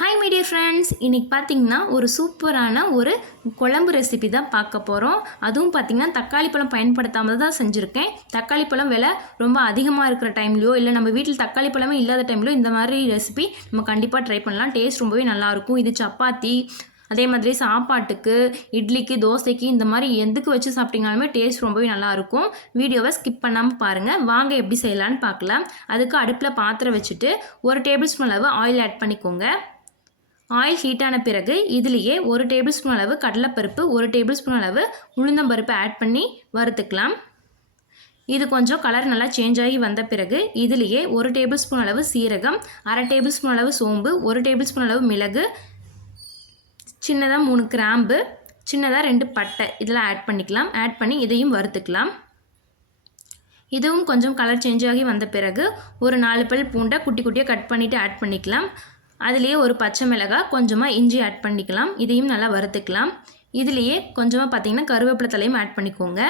Hi my dear friends, இன்றைக்கி பார்த்திங்கன்னா ஒரு சூப்பரான ஒரு குழம்பு ரெசிபி தான் பார்க்க போகிறோம். அதுவும் பார்த்திங்கன்னா தக்காளி பழம் பயன்படுத்தாமல் தான் செஞ்சுருக்கேன். தக்காளி பழம் விலை ரொம்ப அதிகமாக இருக்கிற டைம்லையோ இல்லை நம்ம வீட்டில் தக்காளி பழமே இல்லாத டைம்லையோ இந்த மாதிரி ரெசிபி நம்ம கண்டிப்பாக ட்ரை பண்ணலாம். டேஸ்ட் ரொம்பவே நல்லாயிருக்கும். இது சப்பாத்தி, அதே மாதிரி சாப்பாட்டுக்கு, இட்லிக்கு, தோசைக்கு இந்த மாதிரி எதுக்கு வச்சு சாப்பிட்டிங்கனாலுமே டேஸ்ட் ரொம்பவே நல்லாயிருக்கும். வீடியோவை ஸ்கிப் பண்ணாமல் பாருங்கள். வாங்க எப்படி செய்யலான்னு பார்க்கலாம். அதுக்கு அடுப்பில் பாத்திரம் வச்சுட்டு 1 டேபிள் ஸ்பூன் அளவு ஆயில் ஆட் பண்ணிக்கோங்க. ஆயில் ஹீட்டான பிறகு இதிலேயே 1 டேபிள் ஸ்பூன் அளவு கடலைப்பருப்பு, 1 டேபிள் ஸ்பூன் அளவு உளுந்தம்பருப்பு ஆட் பண்ணி வறுத்துக்கலாம். இது கொஞ்சம் கலர் நல்லா சேஞ்ச் ஆகி வந்த பிறகு இதிலேயே 1 டேபிள் ஸ்பூன் அளவு சீரகம், 1/2 டேபிள் ஸ்பூன் அளவு சோம்பு, 1 டேபிள் ஸ்பூன் அளவு மிளகு, சின்னதாக 3 கிராம்பு, சின்னதாக 2 பட்டை இதெல்லாம் ஆட் பண்ணிக்கலாம். ஆட் பண்ணி இதையும் வறுத்துக்கலாம். இதுவும் கொஞ்சம் கலர் சேஞ்ச் ஆகி வந்த பிறகு ஒரு 4 பல் பூண்டை குட்டி குட்டியாக கட் பண்ணிவிட்டு ஆட் பண்ணிக்கலாம். அதுலேயே ஒரு பச்சை மிளகாய், கொஞ்சமாக இஞ்சி ஆட் பண்ணிக்கலாம். இதையும் நல்லா வறுத்துக்கலாம். இதுலேயே கொஞ்சமாக பார்த்திங்கன்னா கருவேப்பிலை தலையும் ஆட் பண்ணிக்கோங்க.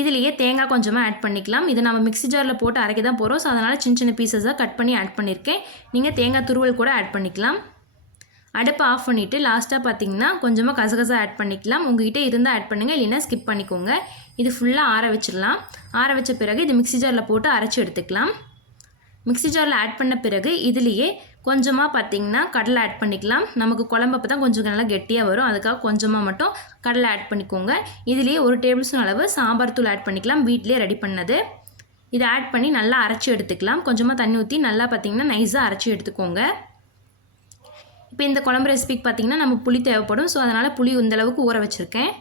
இதுலேயே தேங்காய் கொஞ்சமாக ஆட் பண்ணிக்கலாம். இது நம்ம மிக்ஸி ஜாரில் போட்டு அரைக்க தான் போகிறோம். ஸோ அதனால் சின்ன சின்ன பீசஸாக கட் பண்ணி ஆட் பண்ணியிருக்கேன். நீங்கள் தேங்காய் துருவல் கூட ஆட் பண்ணிக்கலாம். அடுப்பை ஆஃப் பண்ணிவிட்டு லாஸ்ட்டாக பார்த்திங்கன்னா கொஞ்சமாக கசகசா ஆட் பண்ணிக்கலாம். உங்கள்கிட்ட இருந்தால் ஆட் பண்ணுங்கள், இல்லைன்னா ஸ்கிப் பண்ணிக்கோங்க. இது ஃபுல்லாக ஆற வச்சிடலாம். ஆற வச்ச பிறகு இது மிக்ஸி ஜாரில் போட்டு அரைச்சி எடுத்துக்கலாம். மிக்ஸி ஜாரில் ஆட் பண்ண பிறகு இதுலேயே கொஞ்சமாக பார்த்திங்கன்னா கடலை ஆட் பண்ணிக்கலாம். நமக்கு குழம்பு அப்போ தான் கொஞ்சம் நல்லா கெட்டியாக வரும். அதுக்காக கொஞ்சமாக மட்டும் கடலை ஆட் பண்ணிக்கோங்க. இதுலேயே 1 டேபிள் ஸ்பூன் அளவு சாம்பார் தூள் ஆட் பண்ணிக்கலாம், வீட்டிலே ரெடி பண்ணது. இதை ஆட் பண்ணி நல்லா அரைச்சி எடுத்துக்கலாம். கொஞ்சமாக தண்ணி ஊற்றி நல்லா பார்த்திங்கன்னா நைஸாக அரைச்சி எடுத்துக்கோங்க. இப்போ இந்த குழம்பு ரெசிபிக்கு பார்த்திங்கன்னா நம்ம புளி தேவைப்படும். ஸோ அதனால் புளி இந்தளவுக்கு ஊற வச்சுருக்கேன்.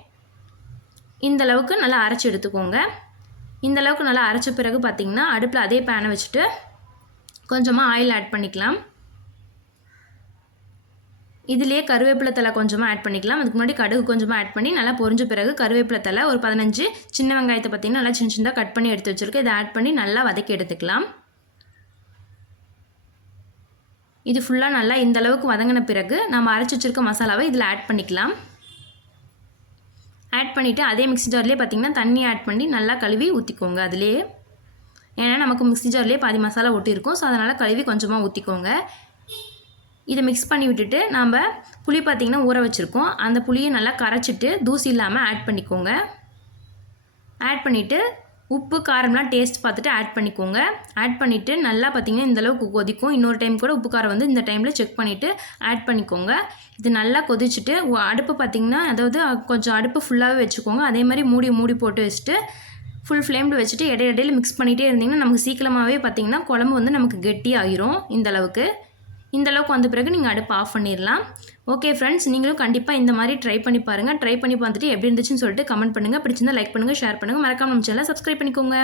இந்தளவுக்கு நல்லா அரைச்சி எடுத்துக்கோங்க. இந்தளவுக்கு நல்லா அரைச்ச பிறகு பார்த்திங்கன்னா அடுப்பில் அதே பேனை வச்சுட்டு கொஞ்சமாக ஆயில் ஆட் பண்ணிக்கலாம். இதிலே கருவேப்பிலை தலை கொஞ்சமாக ஆட் பண்ணிக்கலாம். அதுக்கு முன்னாடி கடுகு கொஞ்சமாக ஆட் பண்ணி நல்லா பொரிஞ்ச பிறகு கருவேப்பிலை தலை ஒரு 15 சின்ன வெங்காயத்தை பார்த்திங்கன்னா நல்லா சின்ன சின்னதாக கட் பண்ணி எடுத்து வச்சுருக்கேன். இதை ஆட் பண்ணி நல்லா வதக்கி எடுத்துக்கலாம். இது ஃபுல்லாக நல்லா இந்தளவுக்கு வதங்கின பிறகு நம்ம அரைச்சி வச்சுருக்க மசாலாவை இதில் ஆட் பண்ணிக்கலாம். ஆட் பண்ணிவிட்டு அதே மிக்ஸி ஜார்லேயே பார்த்திங்கன்னா தண்ணி ஆட் பண்ணி நல்லா கழுவி ஊற்றிக்கோங்க. அதுலேயே ஏன்னா நமக்கு மிக்ஸி ஜார்லேயே பாதி மசாலா ஒட்டியிருக்கும். ஸோ அதனால் கழுவி கொஞ்சமாக ஊற்றிக்கோங்க. இதை மிக்ஸ் பண்ணி விட்டுட்டு நம்ம புளி பார்த்திங்கன்னா ஊற வச்சுருக்கோம். அந்த புளியை நல்லா கரைச்சிட்டு தூசி இல்லாமல் ஆட் பண்ணிக்கோங்க. ஆட் பண்ணிவிட்டு உப்பு காரம்லாம் டேஸ்ட் பார்த்துட்டு ஆட் பண்ணிக்கோங்க. ஆட் பண்ணிவிட்டு நல்லா பார்த்திங்கன்னா இந்தளவுக்கு கொதிக்கும். இன்னொரு டைம் கூட உப்பு காரம் வந்து இந்த டைமில் செக் பண்ணிவிட்டு ஆட் பண்ணிக்கோங்க. இது நல்லா கொதிச்சுட்டு அடுப்பு பார்த்திங்கன்னா அதாவது கொஞ்சம் அடுப்பு ஃபுல்லாகவே வச்சுக்கோங்க. அதே மாதிரி மூடி போட்டு வச்சுட்டு ஃபுல் ஃப்ளேமில் வச்சுட்டு இடையில மிக்ஸ் பண்ணிகிட்டே இருந்திங்கன்னா நமக்கு சீக்கிரமாகவே பார்த்திங்கன்னா குழம்பு வந்து நமக்கு கெட்டியாகிரும். இந்தளவுக்கு வந்த பிறகு நீங்கள் அடுப்பு ஆஃப் பண்ணிடலாம். ஓகே ஃப்ரெண்ட்ஸ், நீங்களும் கண்டிப்பாக இந்த மாதிரி ட்ரை பண்ணி பாருங்கள். ட்ரை பண்ணி பார்த்துட்டு எப்படி இருந்துச்சுன்னு சொல்லிட்டு கமெண்ட் பண்ணுங்கள். பிடிச்சிருந்தால் லைக் பண்ணுங்கள், ஷேர் பண்ணுங்கள். மறக்காம நம்ம சேனலை சப்ஸ்கிரைப் பண்ணிக்கோங்க.